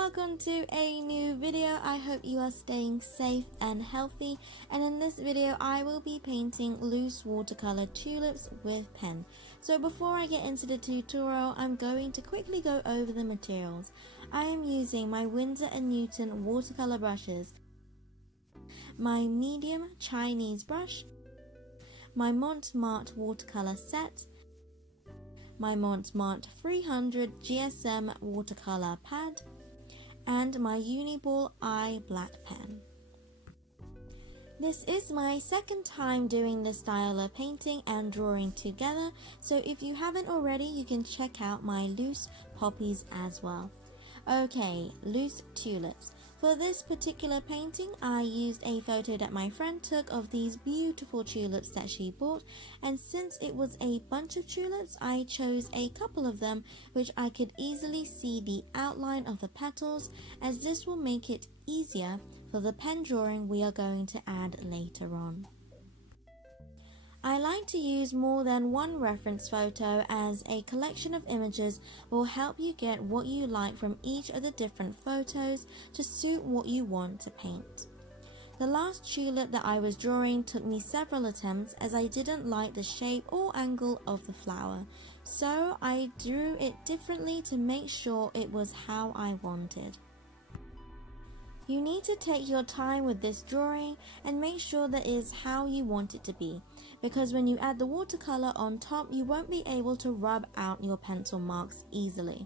welcome to a new video. I hope you are staying safe and healthy, and in this video I will be painting loose watercolor tulips with pen. So before I get into the tutorial, I'm going to quickly go over the materials. I am using my Winsor & Newton watercolor brushes, my medium Chinese brush, my Montmartre watercolor set, my Montmartre 300 GSM watercolor pad, and my Uniball eye black pen. This is my second time doing this style of painting and drawing together, so if you haven't already, you can check out my loose poppies as well. Okay, loose tulips. For this particular painting, I used a photo that my friend took of these beautiful tulips that she bought, and since it was a bunch of tulips, I chose a couple of them which I could easily see the outline of the petals, as this will make it easier for the pen drawing we are going to add later on. I like to use more than one reference photo, as a collection of images will help you get what you like from each of the different photos to suit what you want to paint. The last tulip that I was drawing took me several attempts, as I didn't like the shape or angle of the flower, so I drew it differently to make sure it was how I wanted. You need to take your time with this drawing and make sure that it is how you want it to be, because when you add the watercolor on top, you won't be able to rub out your pencil marks easily.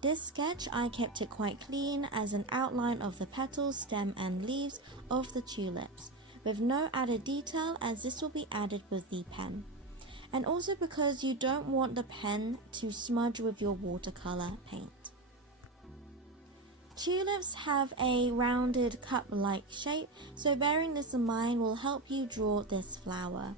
This sketch, I kept it quite clean as an outline of the petals, stem and leaves of the tulips, with no added detail, as this will be added with the pen. And also because you don't want the pen to smudge with your watercolor paint. Tulips have a rounded cup-like shape, so bearing this in mind will help you draw this flower.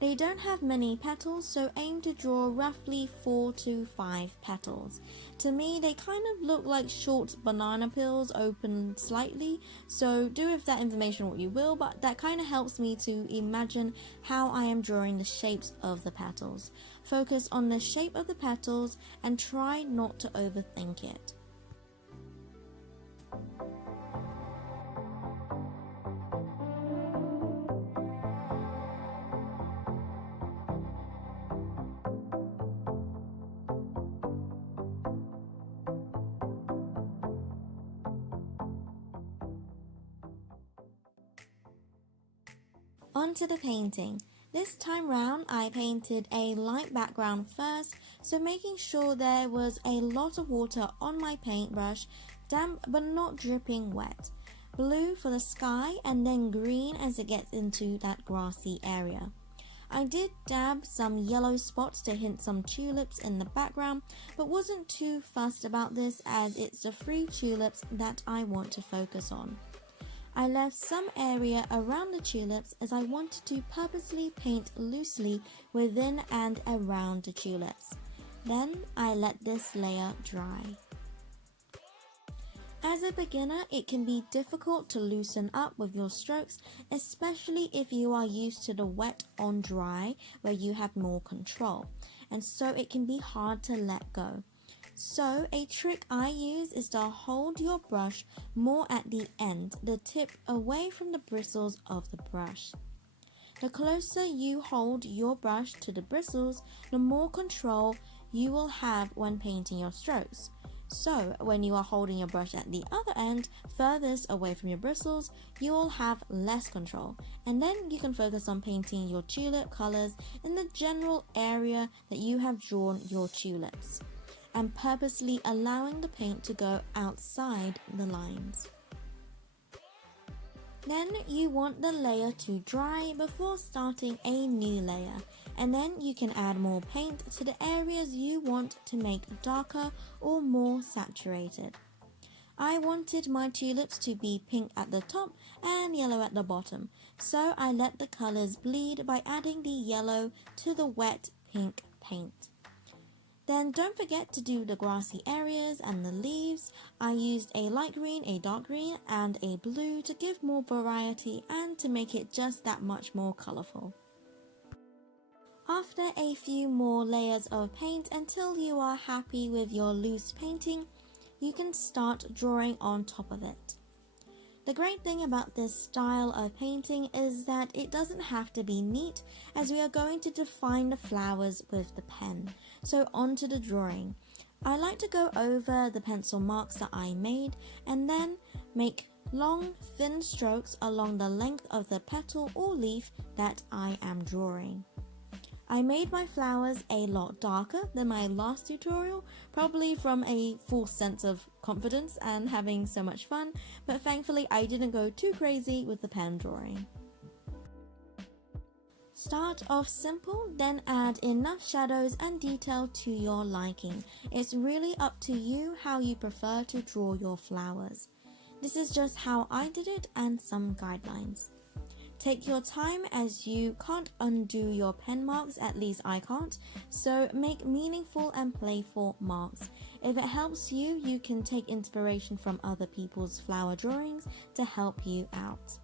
They don't have many petals, so aim to draw roughly 4 to 5 petals. To me, they kind of look like short banana peels open slightly, so do with that information what you will, but that kind of helps me to imagine how I am drawing the shapes of the petals. Focus on the shape of the petals and try not to overthink it. Onto the painting. This time round I painted a light background first, so making sure there was a lot of water on my paintbrush, damp but not dripping wet. Blue for the sky and then green as it gets into that grassy area. I did dab some yellow spots to hint some tulips in the background, but wasn't too fussed about this, as it's the 3 tulips that I want to focus on. I left some area around the tulips, as I wanted to purposely paint loosely within and around the tulips. Then I let this layer dry. As a beginner, it can be difficult to loosen up with your strokes, especially if you are used to the wet on dry where you have more control, and so it can be hard to let go. So a trick I use is to hold your brush more at the end, the tip away from the bristles of the brush. The closer you hold your brush to the bristles, the more control you will have when painting your strokes. So when you are holding your brush at the other end, furthest away from your bristles, you will have less control, and then you can focus on painting your tulip colors in the general area that you have drawn your tulips, and purposely allowing the paint to go outside the lines. Then you want the layer to dry before starting a new layer, and then you can add more paint to the areas you want to make darker or more saturated. I wanted my tulips to be pink at the top and yellow at the bottom, so I let the colors bleed by adding the yellow to the wet pink paint. Then don't forget to do the grassy areas and the leaves. I used a light green, a dark green and a blue to give more variety and to make it just that much more colorful. After a few more layers of paint until you are happy with your loose painting, you can start drawing on top of it. The great thing about this style of painting is that it doesn't have to be neat, as we are going to define the flowers with the pen. So onto the drawing. I like to go over the pencil marks that I made and then make long, thin strokes along the length of the petal or leaf that I am drawing. I made my flowers a lot darker than my last tutorial, probably from a false sense of confidence and having so much fun, but thankfully I didn't go too crazy with the pen drawing. Start off simple, then add enough shadows and detail to your liking. It's really up to you how you prefer to draw your flowers. This is just how I did it and some guidelines. Take your time, as you can't undo your pen marks, at least I can't, so make meaningful and playful marks. If it helps you, you can take inspiration from other people's flower drawings to help you out.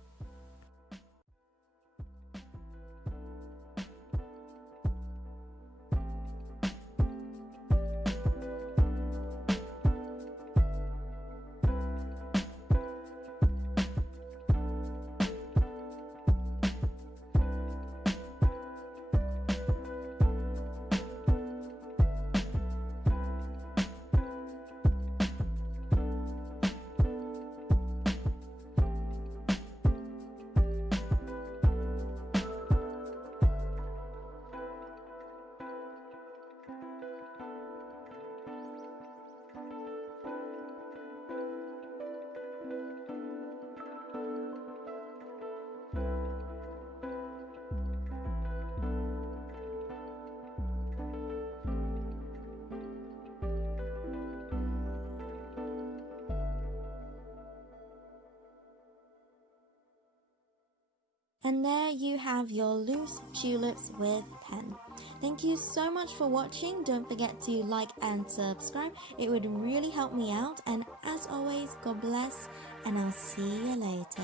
And there you have your loose tulips with pen. Thank you so much for watching. Don't forget to like and subscribe. It would really help me out. And as always, God bless, and I'll see you later.